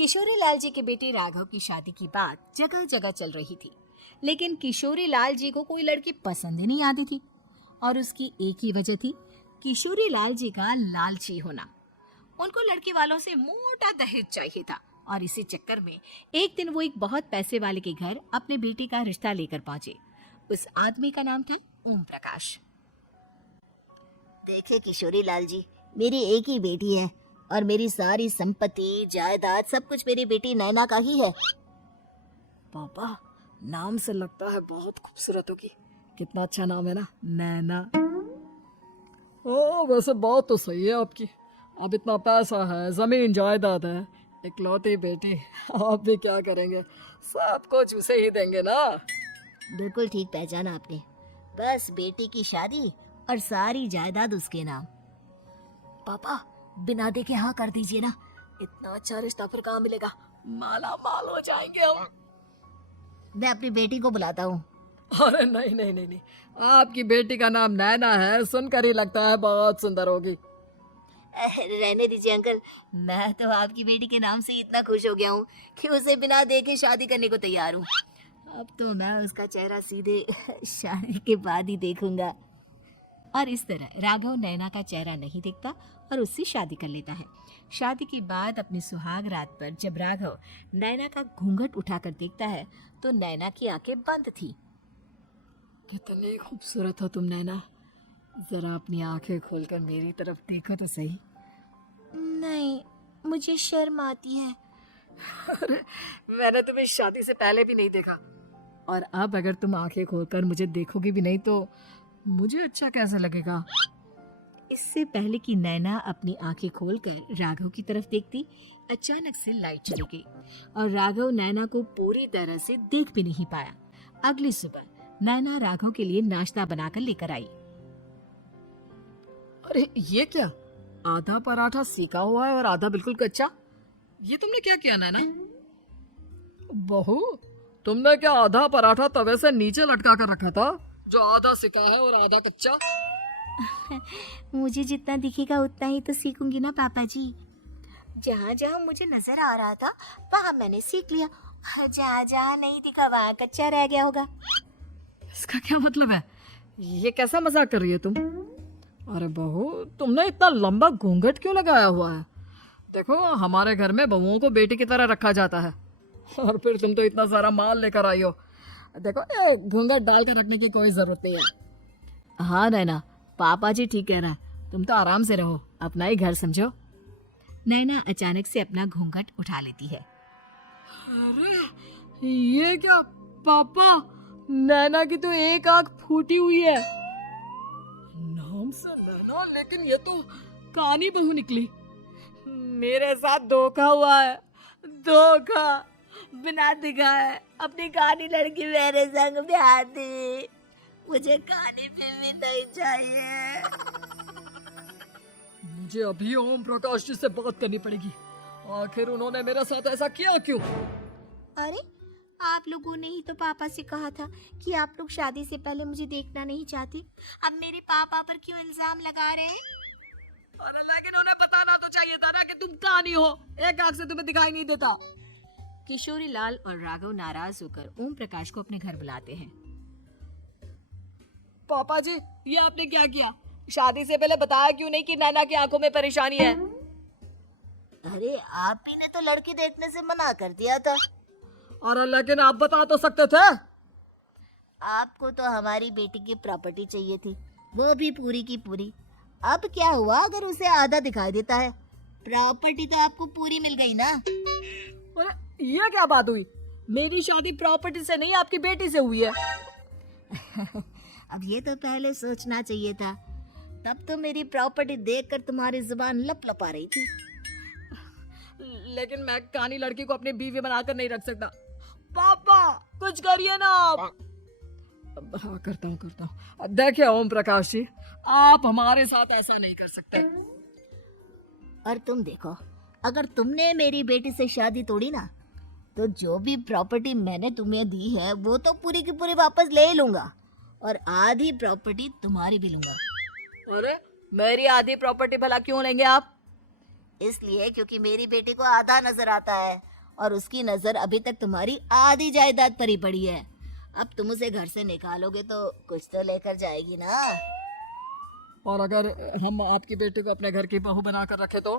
किशोरी लाल जी के बेटे राघव की शादी की बात जगह जगह चल रही थी, लेकिन किशोरी लाल जी को कोई लड़की पसंद ही नहीं आती थी। और उसकी एक ही वजह थी, किशोरी लाल जी का लालची होना। उनको लड़की वालों से मोटा दहेज चाहिए था और इसी चक्कर में एक दिन वो एक बहुत पैसे वाले के घर अपने बेटी का रिश्ता लेकर पहुंचे। उस आदमी का नाम था ओम प्रकाश। देखे किशोरी लाल जी, मेरी एक ही बेटी है और मेरी सारी संपत्ति जायदाद सब कुछ मेरी बेटी नैना का ही है। पापा, नाम से लगता है बहुत खूबसूरत होगी। कितना अच्छा नाम है ना, नैना। ओ, वैसे बात तो सही है आपकी। अब इतना पैसा है, जमीन जायदाद है, इकलौती बेटी, आप भी क्या करेंगे? सब कुछ उसे ही देंगे ना। बिल्कुल ठीक पहचाना आपने। बस बेटी की शादी और सारी जायदाद उसके नाम। पापा, बिना देखे हाँ कर दीजिए ना। इतना अच्छा रिश्ता फिर कहाँ मिलेगा? माला माल हो जाएंगे हम। मैं अपनी बेटी को बुलाता हूँ। अरे नहीं नहीं नहीं नहीं, आपकी बेटी का नाम नैना है, सुनकर ही लगता है बहुत सुंदर होगी। रहने दीजिए अंकल, मैं तो आपकी बेटी के नाम से इतना खुश हो गया हूँ कि उसे बिना देखे शादी करने को तैयार हूँ। अब तो मैं उसका चेहरा सीधे शादी के बाद ही देखूंगा। और इस तरह राघव नैना का चेहरा नहीं देखता और उससे शादी कर लेता है। शादी के बाद अपनी सुहाग रात पर जब राघव नैना का घूंघट उठाकर देखता है तो नैना की आंखें बंद थी। कितनी खूबसूरत हो तुम नैना, जरा अपनी आंखें खोलकर मेरी तरफ देखो तो सही। नहीं, मुझे शर्म आती है। अरे, मैंने तुम्हें शादी से पहले भी नहीं देखा, और अब अगर तुम आंखें खोलकर मुझे देखोगी भी नहीं तो मुझे अच्छा कैसे लगेगा? इससे पहले कि नैना अपनी आंखें खोलकर राघव की तरफ देखती, अचानक से लाइट चली गई और राघव नैना को पूरी तरह से देख भी नहीं पाया। अगली सुबह नैना राघव के लिए नाश्ता बनाकर लेकर आई। अरे ये क्या, आधा पराठा सेका हुआ है और आधा बिल्कुल कच्चा। ये तुमने क्या किया नैना? बहू, तुमने क्या आधा पराठा तवे से नीचे लटका कर रखा था, जो आधा सेका है और आधा कच्चा? मुझे जितना दिखेगा उतना ही तो सीखूंगी ना पापा जी। जहाँ जहाँ मुझे नजर आ रहा था वहाँ मैंने सीख लिया, जहाँ जहाँ नहीं दिखा वहाँ कच्चा रह गया होगा। इसका क्या मतलब है? ये कैसा मजाक कर रही है तुम? अरे बहू, तुमने इतना लंबा घूंघट क्यों लगाया हुआ है? देखो, हमारे घर में बहुओं को बेटी की तरह रखा जाता है, और फिर तुम तो इतना सारा माल लेकर आई हो। देखो, ये घूंघट डाल कर रखने की कोई जरूरत नहीं है। हाँ नैना, पापा जी ठीक कह रहा है, तुम तो आराम से रहो, अपना ही घर समझो। नैना अचानक से अपना घूंघट उठा लेती है। अरे ये क्या पापा, नैना की तो एक आंख फूटी हुई है। नाम से नैना, लेकिन ये तो कानी बहू निकली। मेरे साथ धोखा हुआ है, धोखा। बिना दिखाए अपनी कानी लड़की मेरे संग ब्याह दी। मुझे कानी पे भी नहीं चाहिए। मुझे अभी ओम प्रकाश जी से बात करनी पड़ेगी। आखिर उन्होंने मेरे साथ ऐसा किया क्यों? अरे, आप लोगों ने ही तो पापा से कहा था कि आप लोग शादी से पहले मुझे देखना नहीं चाहते। अब मेरे पापा पर क्यों इल्जाम लगा रहे हैं? अरे लेकिन उन्हें बताना तो चाहिए था ना कि तुम कानी हो, एक आंख से तुम्हें दिखाई नहीं देता। किशोरी लाल और राघव नाराज होकर ओम प्रकाश को अपने घर बुलाते हैं। पापा जी, ये आपने क्या किया? शादी से पहले बताया क्यों नहीं कि नैना की आंखों में परेशानी है? अरे आप ही ने तो लड़की देखने से मना कर दिया था। अरे लेकिन आप बता तो सकते थे। आपको तो हमारी बेटी की प्रॉपर्टी चाहिए थी, वो भी पूरी की पूरी। अब क्या हुआ अगर उसे आधा दिखाई देता है? प्रॉपर्टी तो आपको पूरी मिल गई ना। अरे ये क्या बात हुई? मेरी शादी प्रॉपर्टी से नहीं, आपकी बेटी से हुई है। अब ये तो पहले सोचना चाहिए था, तब तो मेरी प्रॉपर्टी देखकर तुम्हारी जुबान लप लप आ रही थी। लेकिन मैं कानी लड़की को अपनी बीवी बनाकर नहीं रख सकता। पापा कुछ करिए ना आप। हाँ करता हूँ। देखिए ओम प्रकाश जी, आप हमारे साथ ऐसा नहीं कर सकते। और तुम देखो, अगर तुमने मेरी बेटी से शादी तोड़ी ना, तो जो भी प्रॉपर्टी मैंने तुम्हें दी है वो तो पूरी की पूरी वापस ले ही लूंगा और आधी प्रॉपर्टी तुम्हारी भी लूंगा। अरे मेरी आधी प्रॉपर्टी भला क्यों लेंगे आप? इसलिए क्योंकि मेरी बेटी को आधा नजर आता है और उसकी नजर अभी तक तुम्हारी आधी जायदाद पर ही पड़ी है। अब तुम उसे घर से निकालोगे तो कुछ तो लेकर जाएगी ना। और अगर हम आपकी बेटी को अपने घर की बहू बनाकर रखे तो?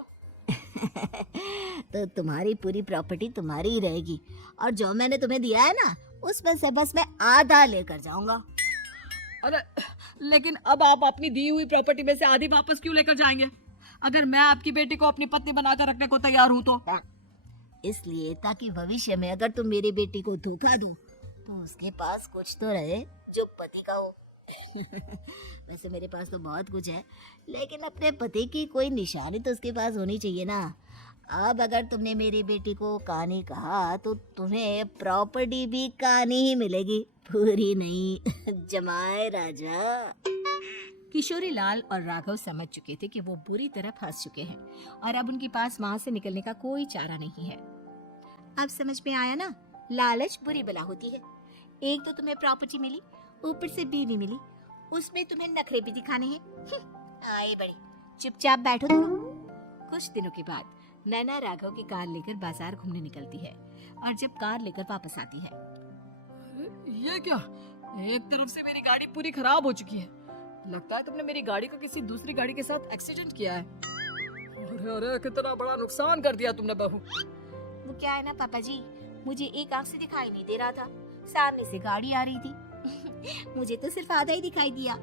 तो तुम्हारी पूरी प्रॉपर्टी तुम्हारी ही रहेगी, और जो मैंने तुम्हें दिया है ना उसमें से बस मैं आधा लेकर जाऊंगा। अरे लेकिन अब आप अपनी दी हुई प्रॉपर्टी में से आधी वापस क्यों लेकर जाएंगे? अगर मैं आपकी बेटी को अपनी पत्नी बनाकर रखने को तैयार हूं तो? इसलिए ताकि भविष्य में अगर तुम मेरी बेटी को धोखा दो तो उसके पास कुछ तो रहे जो पति का हो। वैसे मेरे पास तो बहुत कुछ है, लेकिन अपने पति की कोई निशानी तो उसके पास होनी चाहिए ना। अब अगर तुमने मेरी बेटी को कहानी कहा तो तुम्हें प्रॉपर्टी भी कहानी ही मिलेगी, पूरी नहीं। जमाए राजा। किशोरी लाल और राघव समझ चुके थे कि वो बुरी तरह फंस चुके हैं और अब उनके पास वहां से निकलने का कोई चारा नहीं है। अब समझ में आया ना, लालच बुरी बला होती है। एक तो तुम्हें प्रॉपर्टी मिली, ऊपर से बीवी मिली, उसमें तुम्हें नखरे भी दिखाने हैं। आए बड़ी, चुपचाप बैठो तुम। कुछ दिनों के बाद नैना राघव की कार लेकर बाजार घूमने निकलती है और जब कार लेकर वापस आती है, ये क्या? एक तरफ से मेरी गाड़ी पूरी खराब हो चुकी है। लगता है तुमने मेरी गाड़ी को किसी दूसरी गाड़ी के साथ एक्सीडेंट किया है। अरे अरे कितना बड़ा नुकसान कर दिया तुमने बहू। वो क्या है ना पापा जी, मुझे एक आंख से दिखाई नहीं दे रहा था, सामने से गाड़ी आ रही थी। मुझे तो सिर्फ आधा ही दिखाई दिया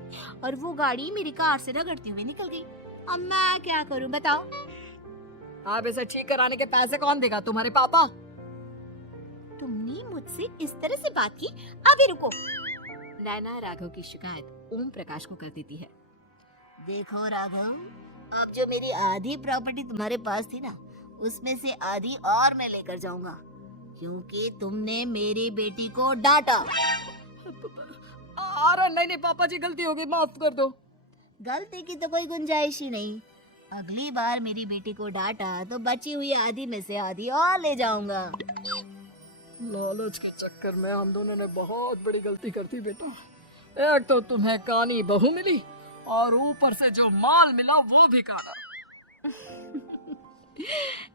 और वो गाड़ी मेरी कार से रगड़ती हुई निकल गई। अब मैं क्या करूं बताओ? आप इसे ठीक कराने के पैसे कौन देगा? तुम्हारे पापा? तुमने मुझसे इस तरह से बात की? अभी रुको। नैना राघव की शिकायत ओम प्रकाश को कर देती है। देखो राघव, अब जो मेरी आधी प्रॉपर्टी तुम्हारे पास थी ना उसमें से आधी और मैं लेकर जाऊंगा, क्योंकि तुमने मेरी बेटी को डांटा। अरे नहीं नहीं पापा जी, गलती हो गई, माफ कर दो। गलती की तो कोई गुंजाइश ही नहीं। अगली बार मेरी बेटी को डांटा तो बची हुई आधी में से आधी और ले जाऊंगा। लालच के चक्कर में हम दोनों ने बहुत बड़ी गलती कर दी बेटा। एक तो तुम्हें कानी बहू मिली और ऊपर से जो माल मिला वो भी काना।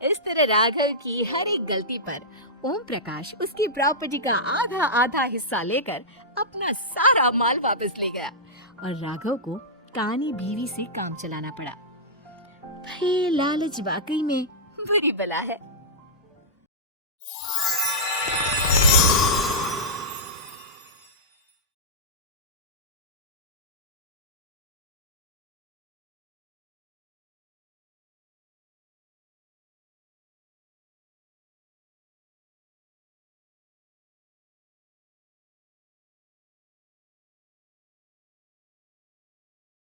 इस तरह राघव की हर एक गलती पर ओम प्रकाश उसकी प्रॉपर्टी का आधा आधा हिस्सा लेकर अपना सारा माल वापस ले गया और राघव को कानी बीवी से काम चलाना पड़ा। भाई लालच वाकई में बुरी बला है।